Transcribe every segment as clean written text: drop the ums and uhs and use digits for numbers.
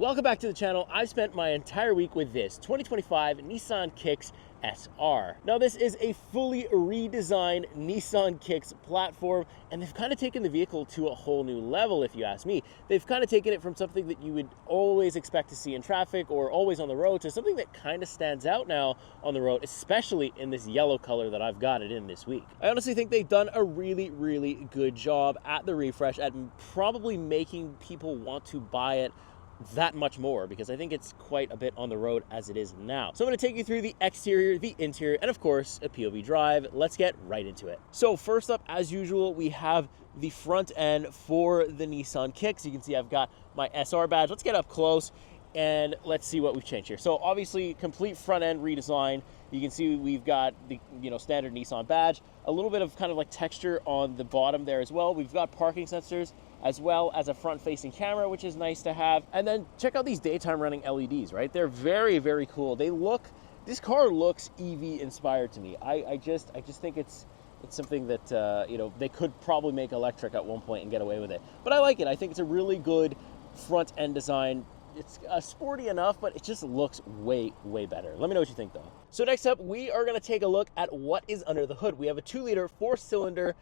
Welcome back to the channel. I spent my entire week with this 2025 Nissan Kicks SR. Now this is a fully redesigned Nissan Kicks platform, and they've kind of taken the vehicle to a whole new level if you ask me. They've kind of taken it from something that you would always expect to see in traffic or always on the road to something that kind of stands out now on the road, especially in this yellow color that I've got it in this week. I honestly think they've done a really good job at the refresh, at probably making people want to buy it that much more, because I think it's quite a bit on the road as it is now. So I'm going to take you through the exterior, the interior, and of course a POV drive. Let's get right into it. So first up, as usual, we have the front end for the Nissan Kicks. You can see I've got my SR badge. Let's get up close and let's see what we've changed here. So obviously complete front end redesign. You can see we've got the standard Nissan badge, a little bit of kind of like texture on the bottom there as well. We've got parking sensors as well as a front-facing camera, which is nice to have. And then check out these daytime running LEDs, right? They're very cool. This car looks EV inspired to me. I just think it's something that they could probably make electric at one point and get away with it. But I like it. I think it's a really good front end design. It's sporty enough, but it just looks way better. Let me know what you think though. So next up, we are gonna take a look at what is under the hood. We have a 2-liter 4-cylinder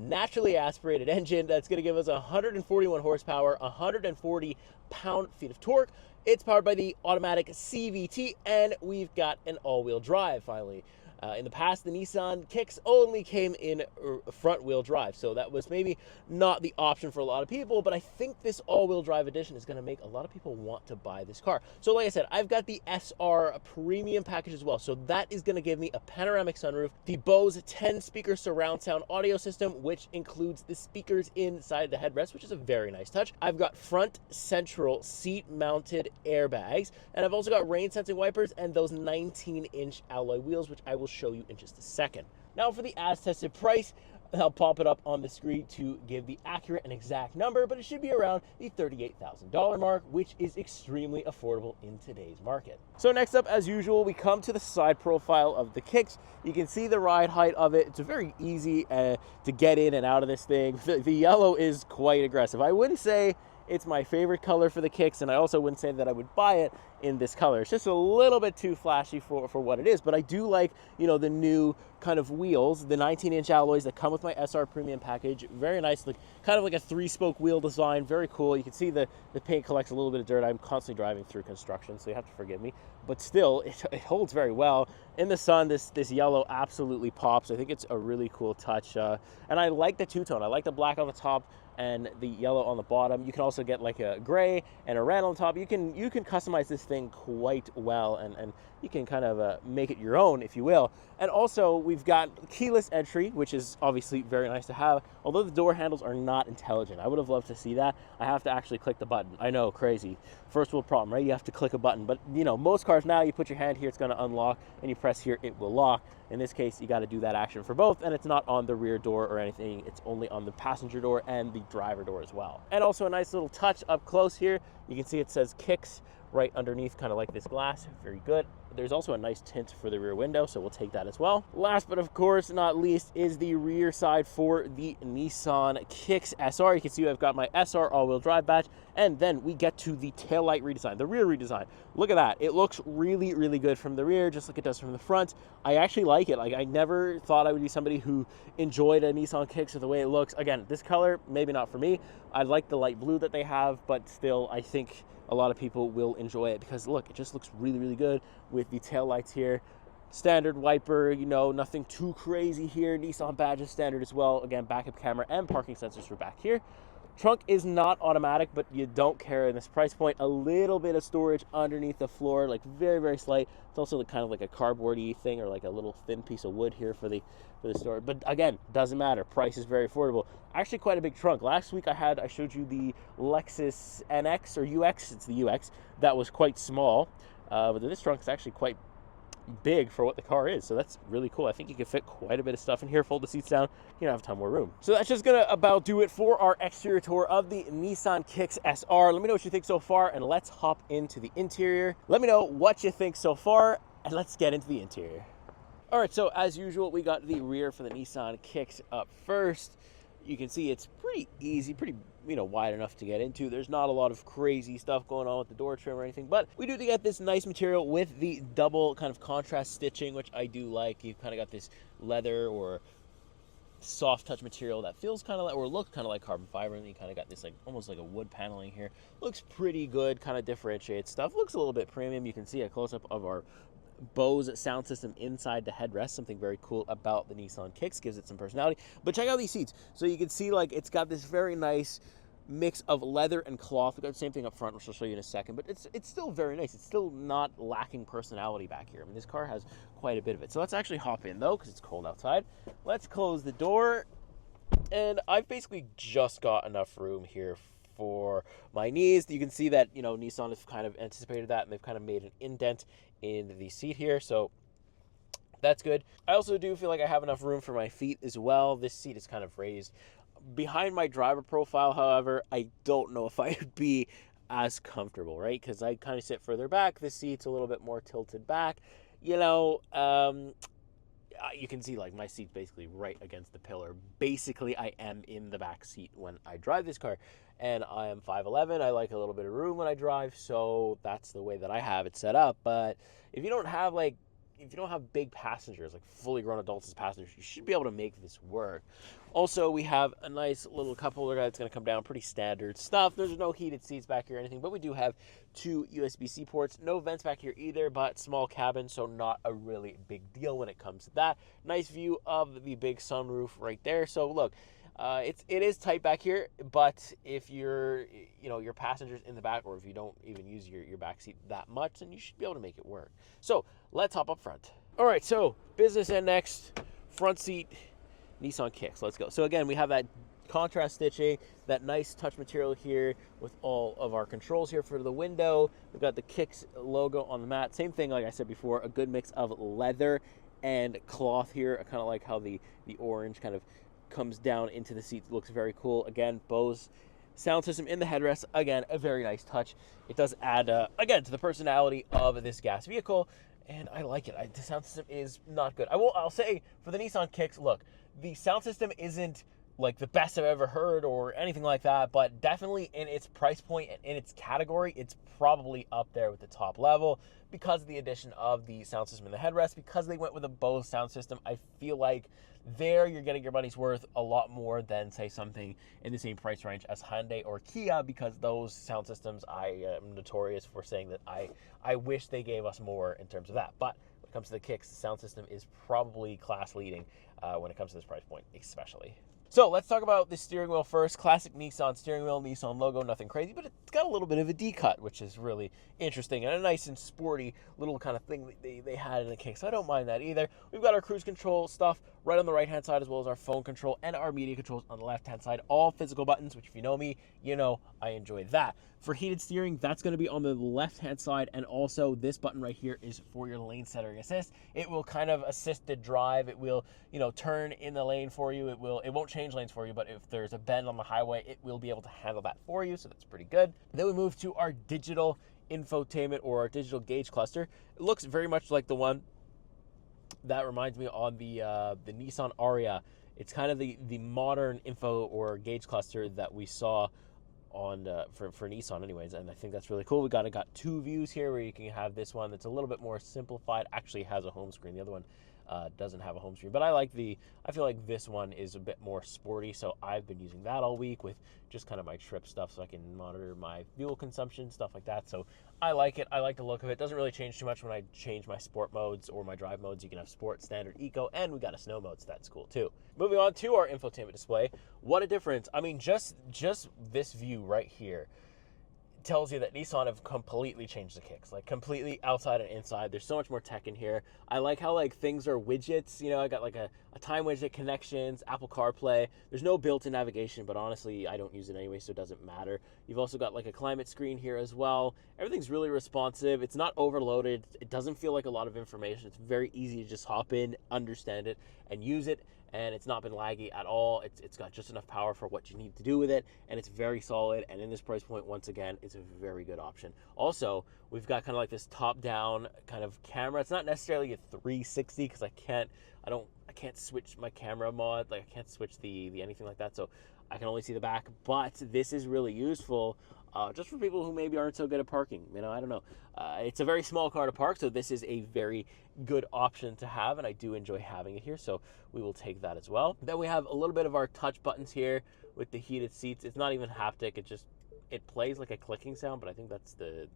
naturally aspirated engine that's going to give us 141 horsepower, 140 pound-feet of torque. It's powered by the automatic CVT, and we've got an all-wheel drive finally. In the past, the Nissan Kicks only came in front-wheel drive, so that was maybe not the option for a lot of people, but I think this all-wheel drive edition is going to make a lot of people want to buy this car. So like I said, I've got the SR premium package as well, so that is going to give me a panoramic sunroof, the Bose 10-speaker surround sound audio system, which includes the speakers inside the headrest, which is a very nice touch. I've got front central seat-mounted airbags, and I've also got rain-sensing wipers and those 19-inch alloy wheels, which I will show you in just a second. Now for the as-tested price, I'll pop it up on the screen to give the accurate and exact number, but it should be around the $38,000 mark, which is extremely affordable in today's market. So next up, as usual, we come to the side profile of the Kicks. You can see the ride height of it. It's very easy to get in and out of this thing. The yellow is quite aggressive. I wouldn't say it's my favorite color for the Kicks, and I also wouldn't say that I would buy it in this color. It's just a little bit too flashy for what it is, but I do like, the new kind of wheels, the 19-inch alloys that come with my SR premium package. Very nice, kind of like a 3-spoke wheel design. Very cool. You can see the paint collects a little bit of dirt. I'm constantly driving through construction, so you have to forgive me, but still, it holds very well. In the sun, this yellow absolutely pops. I think it's a really cool touch, and I like the two-tone. I like the black on the top and the yellow on the bottom. You can also get like a gray and a red on top. You can customize this thing quite well, and you can kind of make it your own, if you will. And also we've got keyless entry, which is obviously very nice to have, although the door handles are not intelligent. I would have loved to see that. I have to actually click the button. I know, crazy. First world problem, right? You have to click a button, but most cars now, you put your hand here, it's going to unlock, and you press here, it will lock. In this case, you got to do that action for both, and it's not on the rear door or anything. It's only on the passenger door and the driver door as well. And also a nice little touch up close here. You can see it says Kicks right underneath, kind of like this glass. Very good. There's also a nice tint for the rear window, so we'll take that as well. Last but of course not least is the rear side for the Nissan Kicks SR. You can see I've got my SR all-wheel drive badge, and then we get to the taillight redesign, the rear redesign. Look at that. It looks really good from the rear, just like it does from the front. I actually like it. Like, I never thought I would be somebody who enjoyed a Nissan Kicks or the way it looks. Again, this color, maybe not for me. I like the light blue that they have, but still, I think a lot of people will enjoy it because look, it just looks really good with the tail lights here. Standard wiper, nothing too crazy here. Nissan badge is standard as well. Again, backup camera and parking sensors for back here. Trunk is not automatic, but you don't care in this price point. A little bit of storage underneath the floor, like very slight. It's also kind of like a cardboardy thing, or like a little thin piece of wood here for the storage. But again, doesn't matter. Price is very affordable. Actually, quite a big trunk. Last week I showed you the Lexus NX or UX. It's the UX that was quite small, but this trunk is actually quite big for what the car is, so that's really cool. I think you can fit quite a bit of stuff in here. Fold the seats down, you don't have a ton more room. So that's just gonna about do it for our exterior tour of the Nissan Kicks SR. Let me know what you think so far, and let's hop into the interior. Let me know what you think so far, and let's get into the interior. All right, so as usual, we got the rear for the Nissan Kicks up first. You can see it's pretty easy, pretty wide enough to get into. There's not a lot of crazy stuff going on with the door trim or anything, but we do get this nice material with the double kind of contrast stitching, which I do like. You've kind of got this leather or soft touch material that feels kind of like, or looks kind of like carbon fiber, and you kind of got this like almost like a wood paneling here. Looks pretty good, kind of differentiates stuff. Looks a little bit premium. You can see a close-up of our Bose sound system inside the headrest. Something very cool about the Nissan Kicks, gives it some personality. But check out these seats. So you can see like it's got this very nice mix of leather and cloth. We've got the same thing up front, which I'll show you in a second, but it's still very nice. It's still not lacking personality back here. I mean, this car has quite a bit of it. So let's actually hop in though, because it's cold outside. Let's close the door, and I've basically just got enough room here for my knees. You can see that, Nissan has kind of anticipated that, and they've kind of made an indent in the seat here, so that's good. I also do feel like I have enough room for my feet as well. This seat is kind of raised behind my driver profile. However, I don't know if I would be as comfortable, right? Because I kind of sit further back. This seat's a little bit more tilted back. You can see like my seat's basically right against the pillar. Basically, I am in the back seat when I drive this car, and I am 5'11". I like a little bit of room when I drive, so that's the way that I have it set up. But if you don't have big passengers, like fully grown adults as passengers, you should be able to make this work. Also, we have a nice little cup holder that's going to come down, pretty standard stuff. There's no heated seats back here or anything, but we do have 2 USB-C ports. No vents back here either, but small cabin, so not a really big deal when it comes to that. Nice view of the big sunroof right there. So look, it is tight back here, but if your passengers in the back, or if you don't even use your back seat that much, then you should be able to make it work. So let's hop up front. All right, so business end next, front seat, Nissan Kicks. Let's go. So again, we have that contrast stitching, that nice touch material here with all of our controls here for the window. We've got the Kicks logo on the mat. Same thing, like I said before, a good mix of leather and cloth here. I kind of like how the orange kind of comes down into the seats. Looks very cool. Again, Bose sound system in the headrest. Again, a very nice touch. It does add, again, to the personality of this gas vehicle, and I like it. The sound system is not good. I'll say, for the Nissan Kicks, look, the sound system isn't like the best I've ever heard or anything like that, but definitely in its price point and in its category, it's probably up there with the top level because of the addition of the sound system in the headrest. Because they went with a Bose sound system, I feel like there you're getting your money's worth a lot more than, say, something in the same price range as Hyundai or Kia, because those sound systems, I am notorious for saying that I wish they gave us more in terms of that. But when it comes to the Kicks, the sound system is probably class leading when it comes to this price point, especially. So let's talk about the steering wheel first. Classic Nissan steering wheel, Nissan logo, nothing crazy, but it's got a little bit of a D-cut, which is really interesting, and a nice and sporty little kind of thing that they had in the Kick, so I don't mind that either. We've got our cruise control stuff right on the right-hand side, as well as our phone control and our media controls on the left-hand side. All physical buttons, which if you know me, you know I enjoy that. For heated steering, that's going to be on the left-hand side, and also this button right here is for your lane centering assist. It will kind of assist the drive. It will, turn in the lane for you. It won't change lanes for you, but if there's a bend on the highway, it will be able to handle that for you, so that's pretty good. Then we move to our digital infotainment, or our digital gauge cluster. It looks very much like the one that reminds me on the Nissan Ariya. It's kind of the modern info or gauge cluster that we saw on for Nissan anyways, and I think that's really cool. We got 2 views here, where you can have this one that's a little bit more simplified, actually has a home screen. The other one doesn't have a home screen, but I feel like this one is a bit more sporty, so I've been using that all week with just kind of my trip stuff, so I can monitor my fuel consumption, stuff like that. So I like it. I like the look of it. It doesn't really change too much when I change my sport modes or my drive modes. You can have sport, standard, eco, and we got a snow mode, so that's cool too. Moving on to our infotainment display. What a difference. I mean, just this view right here tells you that Nissan have completely changed the Kicks, like completely outside and inside. There's so much more tech in here. I like how things are widgets. I got a time widget, connections, Apple CarPlay. There's no built-in navigation, but honestly, I don't use it anyway, so it doesn't matter. You've also got a climate screen here as well. Everything's really responsive. It's not overloaded. It doesn't feel like a lot of information. It's very easy to just hop in, understand it, and use it. And it's not been laggy at all. It's got just enough power for what you need to do with it, and it's very solid. And in this price point, once again, it's a very good option. Also, we've got kind of this top-down kind of camera. It's not necessarily a 360 because I can't switch my camera mod. I can't switch the anything like that. So I can only see the back, but this is really useful just for people who maybe aren't so good at parking. You know, I don't know. It's a very small car to park, so this is a very good option to have, and I do enjoy having it here, so we will take that as well. Then we have a little bit of our touch buttons here with the heated seats. It's not even haptic, it plays like a clicking sound, but I think that's the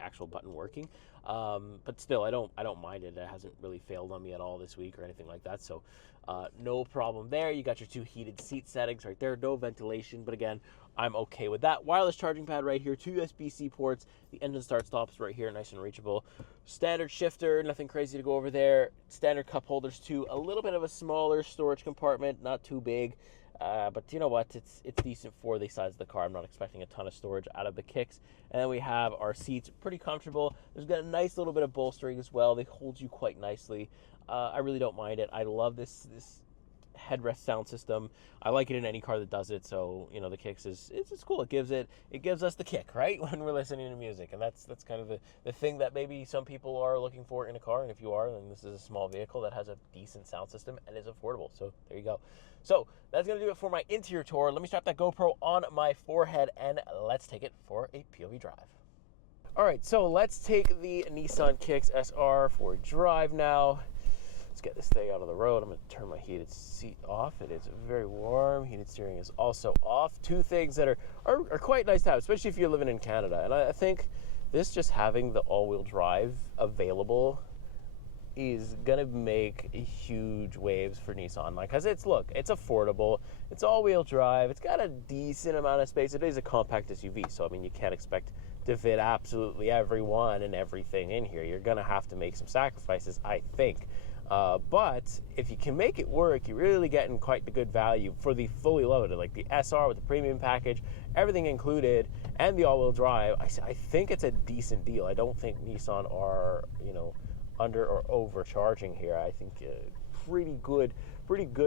actual button working. But still, I don't mind it. It hasn't really failed on me at all this week or anything like that, so no problem there. You got your 2 heated seat settings right there, no ventilation, but again, I'm okay with that. Wireless charging pad right here, 2 USB-C ports, the engine start stops right here, nice and reachable. Standard shifter, nothing crazy to go over there. Standard cup holders too, a little bit of a smaller storage compartment, not too big. But you know what, it's decent for the size of the car. I'm not expecting a ton of storage out of the Kicks. And then we have our seats, pretty comfortable. There's got a nice little bit of bolstering as well. They hold you quite nicely. I really don't mind it. I love this headrest sound system. I like it in any car that does it. So you know, the Kicks it's cool. It gives us the kick, right, when we're listening to music, and that's kind of the thing that maybe some people are looking for in a car. And if you are, then this is a small vehicle that has a decent sound system and is affordable. So there you go. So that's going to do it for my interior tour. Let me strap that GoPro on my forehead and let's take it for a POV drive. All right, so let's take the Nissan Kicks SR for a drive now. Let's get this thing out of the road. I'm going to turn my heated seat off. It is very warm. Heated steering is also off. 2 things that are quite nice to have, especially if you're living in Canada. And I think this, just having the all-wheel drive available, is gonna make huge waves for Nissan, because it's affordable, it's all-wheel drive, it's got a decent amount of space. It is a compact SUV, so I mean, you can't expect to fit absolutely everyone and everything in here. You're gonna have to make some sacrifices, I think. But if you can make it work, you're really getting quite the good value for the fully loaded, like the SR with the premium package, everything included, and the all-wheel drive. I think it's a decent deal. I don't think Nissan are, under or overcharging here. I think pretty good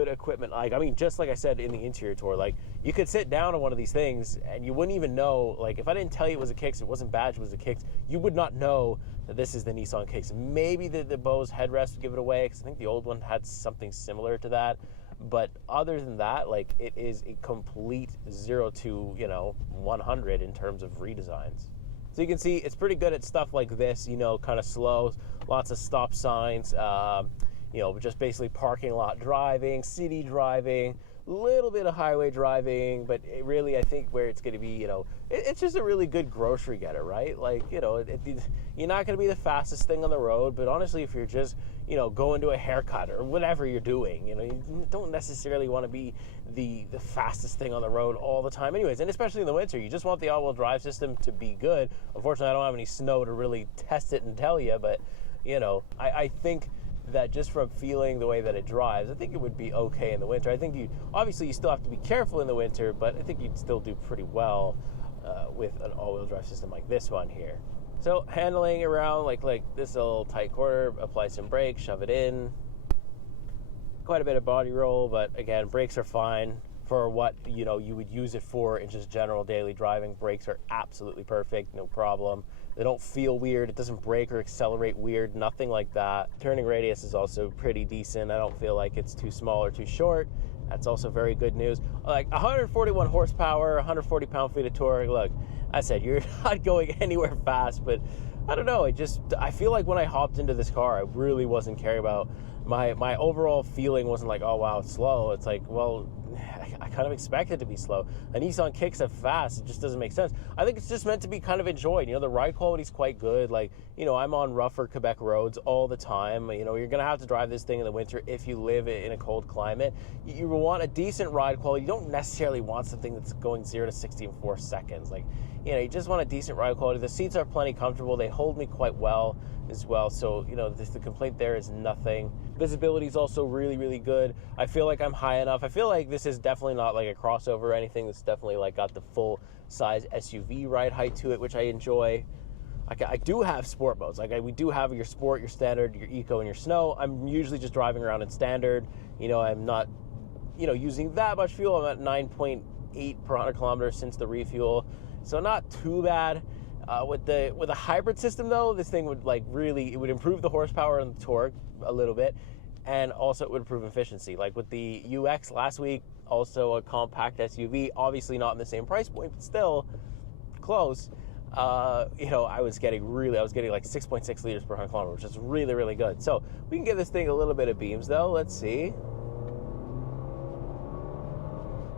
equipment. Like, I mean, just like I said in the interior tour, like, you could sit down on one of these things and you wouldn't even know, like, if I didn't tell you it was a Kicks, it wasn't badged, it was a Kicks, you would not know that this is the Nissan Kicks. Maybe the Bose headrest would give it away, because I think the old one had something similar to that. But other than that, like, it is a complete 0 to 100 in terms of redesigns. So you can see it's pretty good at stuff like this, kind of slow, lots of stop signs, just basically parking lot driving, city driving, little bit of highway driving, but really, I think where it's going to be, it's just a really good grocery getter, right? Like, you're not going to be the fastest thing on the road, but honestly, if you're just, going to a haircut or whatever you're doing, you don't necessarily want to be the fastest thing on the road all the time anyways, and especially in the winter, you just want the all-wheel drive system to be good. Unfortunately, I don't have any snow to really test it and tell you, but, I think that just from feeling the way that it drives, I think it would be okay in the winter. I think you still have to be careful in the winter, but I think you'd still do pretty well with an all-wheel drive system like this one here. So handling around like this little tight corner, apply some brakes, shove it in. Quite a bit of body roll, but again, brakes are fine for what you would use it for in just general daily driving. Brakes are absolutely perfect, no problem. They don't feel weird. It doesn't brake or accelerate weird, nothing like that. Turning radius is also pretty decent. I don't feel like it's too small or too short. That's also very good news. Like 141 horsepower, 140 pound-feet of torque. Look, I said you're not going anywhere fast, but I don't know. I feel like when I hopped into this car, I really wasn't caring about my overall feeling. Wasn't like, oh wow, it's slow. It's like, well, I kind of expect it to be slow. A Nissan Kicks are fast. It just doesn't make sense. I think it's just meant to be kind of enjoyed. The ride quality is quite good. Like, I'm on rougher Quebec roads all the time. You're going to have to drive this thing in the winter if you live in a cold climate. You want a decent ride quality. You don't necessarily want something that's going 0 to 60 in 4 seconds. Like, you just want a decent ride quality. The seats are plenty comfortable. They hold me quite well as well. So, the complaint there is nothing. Visibility is also really, really good. I feel like I'm high enough. I feel like this is definitely not like a crossover or anything. It's definitely like got the full size SUV ride height to it, which I enjoy. I do have sport modes. Like, we do have your sport, your standard, your eco, and your snow. I'm usually just driving around in standard. I'm not, using that much fuel. I'm at 9.8 per 100 kilometers since the refuel. So not too bad. With a hybrid system though, this thing would it would improve the horsepower and the torque a little bit, and also it would improve efficiency. Like with the UX last week, also a compact SUV, obviously not in the same price point, but still close. I was getting like 6.6 liters per 100 kilometers, which is really, really good. So we can give this thing a little bit of beams though. Let's see.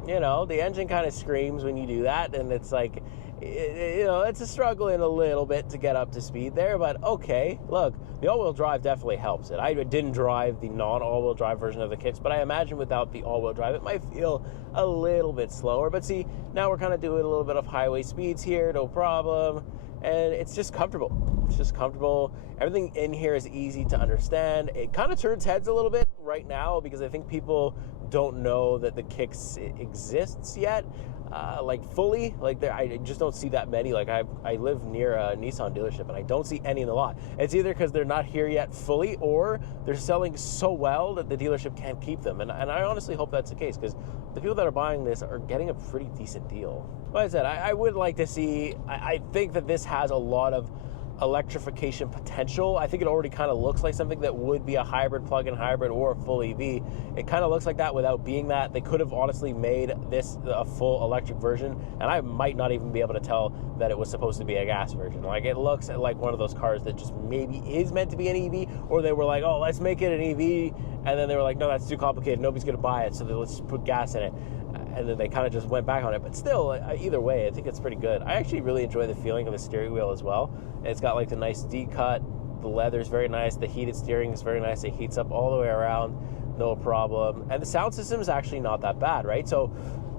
The engine kind of screams when you do that, and it's like, it's a struggle in a little bit to get up to speed there, but okay. Look, the all-wheel drive definitely helps it. I didn't drive the non-all-wheel drive version of the Kicks, but I imagine without the all-wheel drive, it might feel a little bit slower. But see, now we're kind of doing a little bit of highway speeds here, no problem, and it's just comfortable. It's just comfortable. Everything in here is easy to understand. It kind of turns heads a little bit right now because I think people don't know that the Kicks exists yet, fully. I just don't see that many. I live near a Nissan dealership and I don't see any in the lot. It's either because they're not here yet fully, or they're selling so well that the dealership can't keep them. And I honestly hope that's the case, because the people that are buying this are getting a pretty decent deal. Like I said, I would like to see, I think that this has a lot of electrification potential. I think it already kind of looks like something that would be a hybrid, plug-in hybrid, or a full EV. It kind of looks like that without being that. They could have honestly made this a full electric version, and I might not even be able to tell that it was supposed to be a gas version. It looks like one of those cars that just maybe is meant to be an EV, or they were like, oh, let's make it an EV, and then they were like, no, that's too complicated, nobody's gonna buy it, so let's just put gas in it. And then they kind of just went back on it. But still, either way, I think it's pretty good. I actually really enjoy the feeling of the steering wheel as well. And it's got the nice D-cut. The leather's very nice. The heated steering is very nice. It heats up all the way around, no problem. And the sound system is actually not that bad, right? So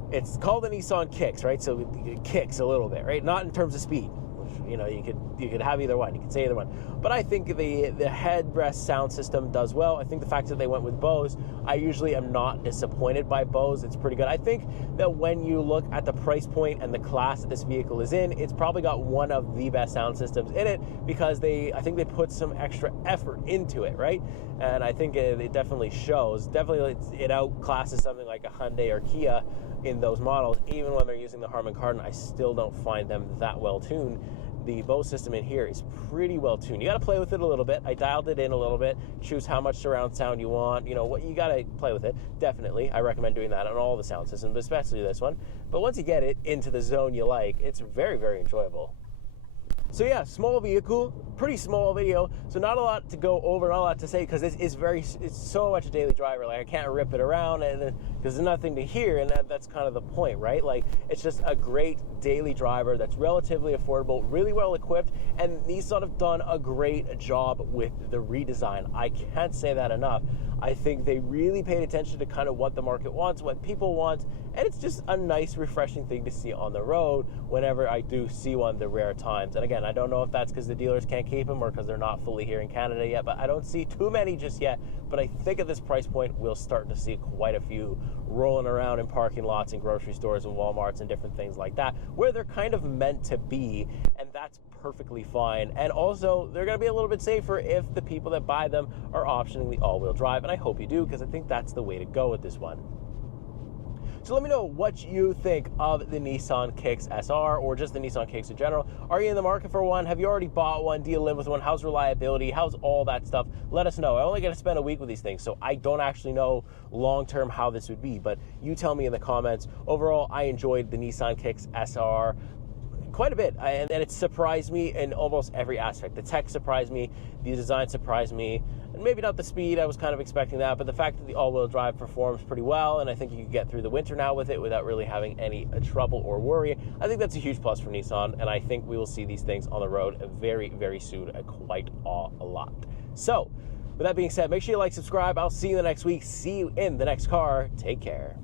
it's called the Nissan Kicks, right? So it kicks a little bit, right? Not in terms of speed. You could have either one. You could say either one. But I think the headrest sound system does well. I think the fact that they went with Bose, I usually am not disappointed by Bose. It's pretty good. I think that when you look at the price point and the class that this vehicle is in, it's probably got one of the best sound systems in it, because I think they put some extra effort into it, right? And I think it definitely shows. Definitely it outclasses something like a Hyundai or Kia in those models. Even when they're using the Harman Kardon, I still don't find them that well tuned. The Bose system in here is pretty well tuned. You got to play with it a little bit. I dialed it in a little bit. Choose how much surround sound you want. What you got to play with it. Definitely, I recommend doing that on all the sound systems, but especially this one. But once you get it into the zone you like, it's very, very enjoyable. So yeah, small vehicle, pretty small video, so not a lot to go over, not a lot to say, because it's so much a daily driver. I can't rip it around, and because there's nothing to hear, and that's kind of the point, right? It's just a great daily driver that's relatively affordable, really well equipped, and Nissan have done a great job with the redesign. I can't say that enough. I think they really paid attention to kind of what the market wants, what people want, and it's just a nice, refreshing thing to see on the road whenever I do see one, the rare times. And again, I don't know if that's because the dealers can't keep them or because they're not fully here in Canada yet, but I don't see too many just yet. But I think at this price point, we'll start to see quite a few rolling around in parking lots and grocery stores and Walmarts and different things like that, where they're kind of meant to be, and that's perfectly fine. And also, they're going to be a little bit safer if the people that buy them are optioning the all-wheel drive, and I hope you do, because I think that's the way to go with this one. So let me know what you think of the Nissan Kicks SR, or just the Nissan Kicks in general. Are you in the market for one? Have you already bought one? Do you live with one? How's reliability? How's all that stuff? Let us know. I only get to spend a week with these things, so I don't actually know long-term how this would be, but you tell me in the comments. Overall, I enjoyed the Nissan Kicks SR quite a bit, and it surprised me in almost every aspect. The tech surprised me, the design surprised me, and maybe not the speed, I was kind of expecting that, but the fact that the all-wheel drive performs pretty well, and I think you can get through the winter now with it without really having any trouble or worry, I think that's a huge plus for Nissan, and I think we will see these things on the road very, very soon, quite a lot. So, with that being said, make sure you like, subscribe. I'll see you the next week. See you in the next car. Take care.